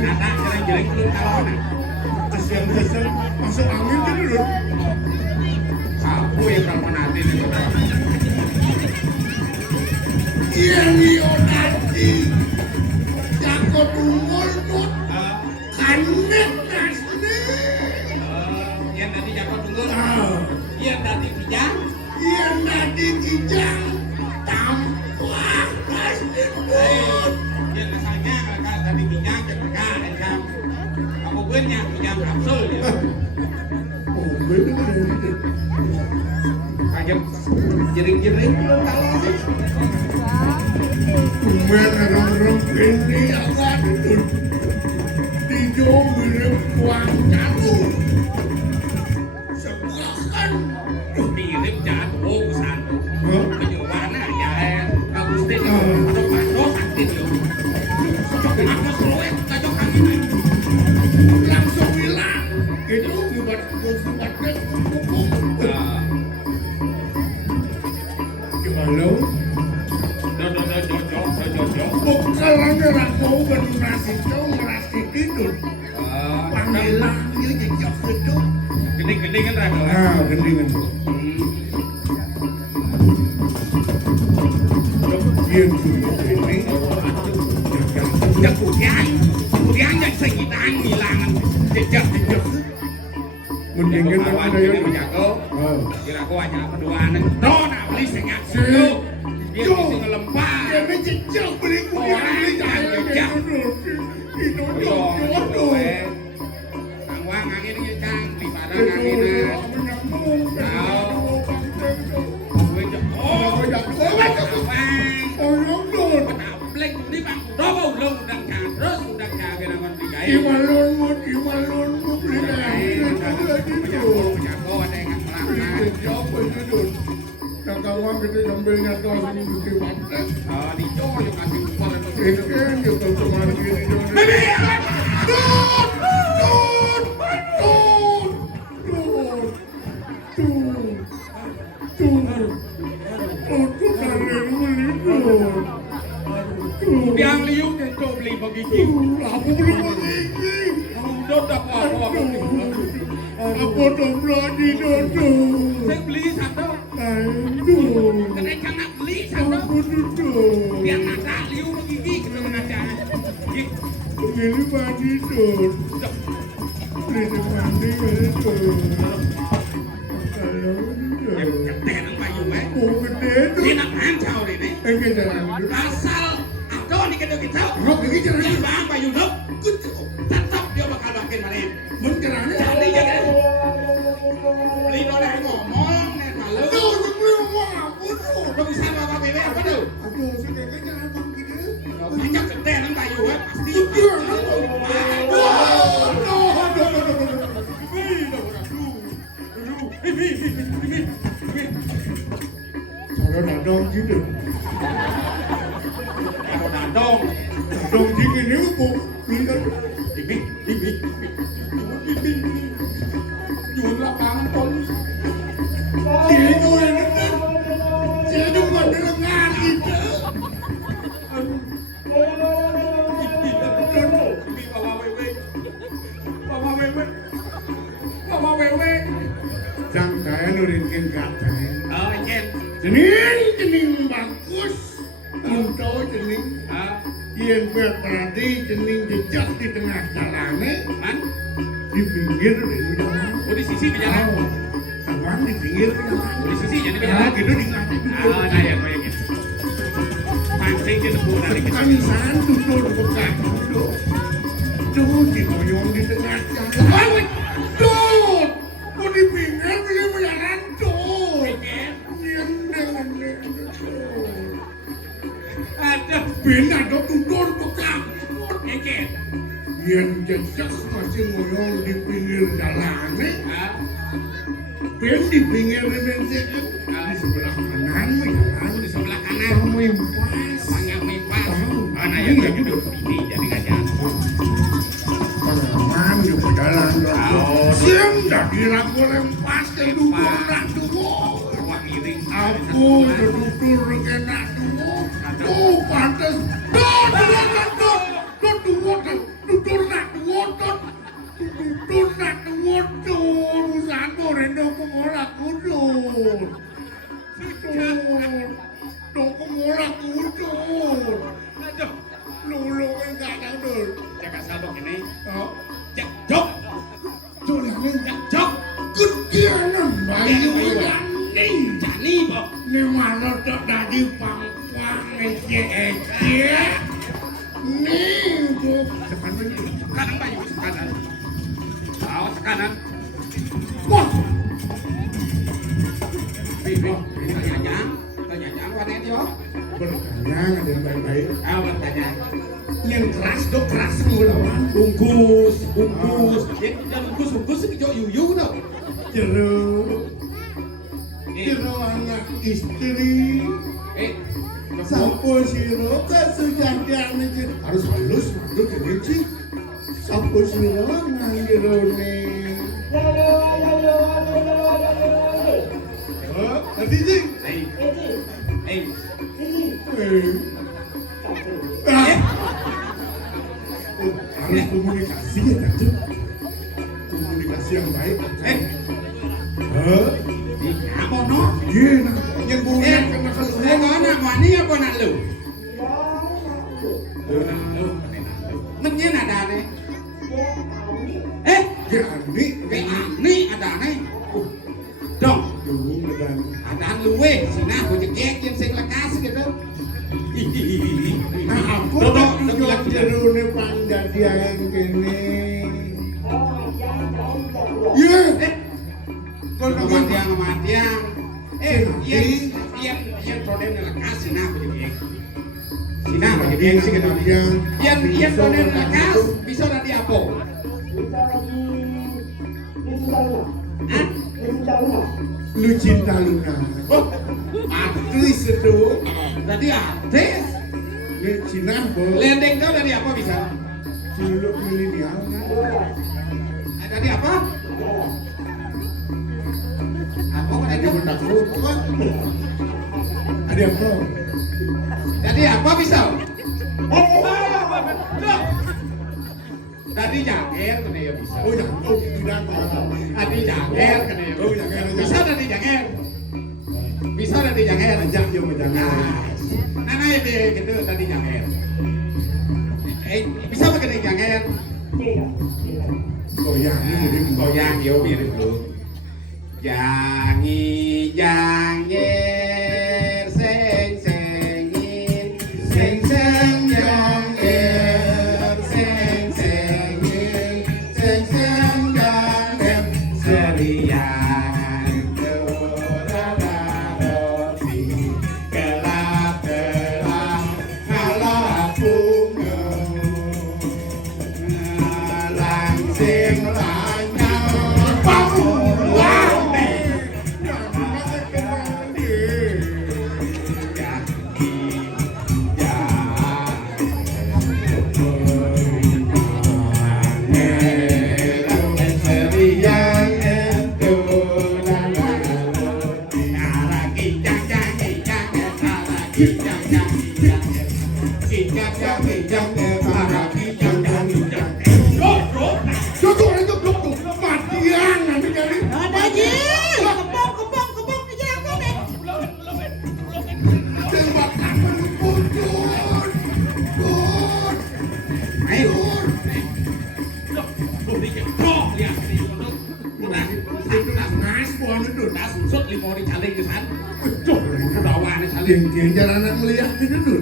kata jelek-jelek belum kalau Kesian masuk angin kan dulu. aku yang kalau nanti nih Iya Leonardi Jako tungol mut kanet nasne yang tadi Joko tunggu ah yang tadi kijang iya nadi kijang tampak nasne mut yang asalnya kalau tadi kijang ke mereka kamu bener kijang kapsul ya oh bener kayak jering-jering belum kalau kumen orang-orang ini agak duduk tidur mirip kuang jatuh sebelahan mirip jatuh ke sana kejuan aja Agustin Oh. atau Mando sakit yo cocok apa seluet cocok angin langsung hilang itu buat hukum gimana bukalanya rakau bernasi kau ngerasi tidur panggilan dia jejak itu gede-gede kan Rado gendingan dia ini jejak kudian yang segitan hilangan jejak mendingan kawan ada ini yang menjago kira aku hanya keduaan dona beli sengak Si. dia bisa ngelempar dia jejak beli kudian beli jejak itu jodoh Kang Wang angin ini Kang di padang angin Kawan kita sambil nyata seminggu di pantai. di Jawa yang kasih kupon atau Ini kan juga kemarin ini. Biang liuk dan kau beli begigi. Aku belum begini. Udah dapat apa? Aku dompet di dodo. Saya beli satu. Aduh. Kenapa nak beli satu? Aku duduk. Biar ada liuk begigi kita mengajar. Begini mandi dud. Beli mandi itu. Keteng payu eh. Oh gede tuh. Dia nak hancau deh nih. Enggak jalan. Asal ada nih kita kita. Rock ini jalan. Yang bang payu dok. Tetap dia bakal makin mana. Mencerahnya. Jadi jangan. Beli boleh ngomong nih malu. Tuh, sebelum ngomong apa tuh? Lo bisa apa bebek apa tuh? Aduh, saya kayaknya jalan bang gitu. Banyak keteng payu eh pasti. Kalau dadong gitu, Kalau dadong, dadong gitu ini bu, lihat, bibik. Jual lapangan polis. dia itu ini kan, dia itu bukan dengar gitu. Jang saya nurinkin katanya, Oh, Jen. jening bagus, untuk jening, Ian berperadi jening jejak di tengah jalannya, Man, di pinggir di jalan. oh di sisi berjalan. Kawan di pinggir jalan. Oh di sisi jadi Ya berjalan. gitu di ngaji. Ah, nah ya kayak gitu. Pancing ke debu dari kita. Kamisan duduk bukan duduk. Tuh dikoyong di tengah jalan. Tuh, mau di pinggir beli berjalan tuh. Ada Bina dok duduk bukan. ngeket. Yang jejak masih ngoyong di pinggir jalan. Ah, Ben di pinggir bensin. Di sebelah kanan jalan. di sebelah kanan. Kamu yang pas. Banyak mipas. Tahu. Ah, nah ya kayak gitu. Ini jadi ngajak. Pengalaman di jalan. Oh, Siang dah kira gue lempas ke duduk nak duduk. wah miring. Aku duduk kena duduk. Tuh pantas. Tuh duduk. Tuh duduk. Duduk nak Sekarang ini. Sekarang bayu sekarang. Tahu sekarang. Wah. Tanya warna itu. Bertanya ada yang baik-baik. Awak tanya. Yang keras dok keras melawan. Bungkus. Dan bungkus itu yuyu tau. Jero anak istri. Sapo siro kasujadian iki harus halus kene sih. Sapo siro nang jerone. Tadi sih. Harus komunikasi ya Dato. Komunikasi yang baik. Apa no? Iya, yang bukan kena Saya keluar. mana wani apa nak lu? Menyen ada nih. Ya Ni ada nih. Dong, dulu dan ada luwe. Sina aku cekek yang sing lekas gitu. nah aku tujuan jerone pandadian kene. Iya. Kalau Kematian. Iya problem lekas sina aku cekek. Sina aku cekek sih gitu. Iya problem lekas bisa nanti apa? Lu cinta Luna. Oh, aktris itu. Tadi artis. Lu Cina bo. Lendeng kau dari apa bisa? Ciluk milenial. Tadi apa? Apa Ada tadi? menakut. Ada apa? Tadi apa bisa? Tadi janger kena ya bisa. Oh, yang oh tidak apa. Tadi janger kena ya. Oh, janger. Bisa tadi janger. Bisa tadi janger. Ajak dia menjangan. Nana ya gitu tadi janger. Bisa pakai janger. Goyang mirip Goyang yo mirip lu. Jangi janger seng sengin seng seng janger seng sengin seng seng janger serian roti kelap kelap kalap bunga langsing lanyang pamulang Tutup itu tutup matian nanti kali. Ada je. Kebong aja aku deh. Tembak apa putus. Ayo. Mas pohon itu. Sud limo di caling ke sana. Betul. Kedawan di caling. Yang jalan anak melihat itu.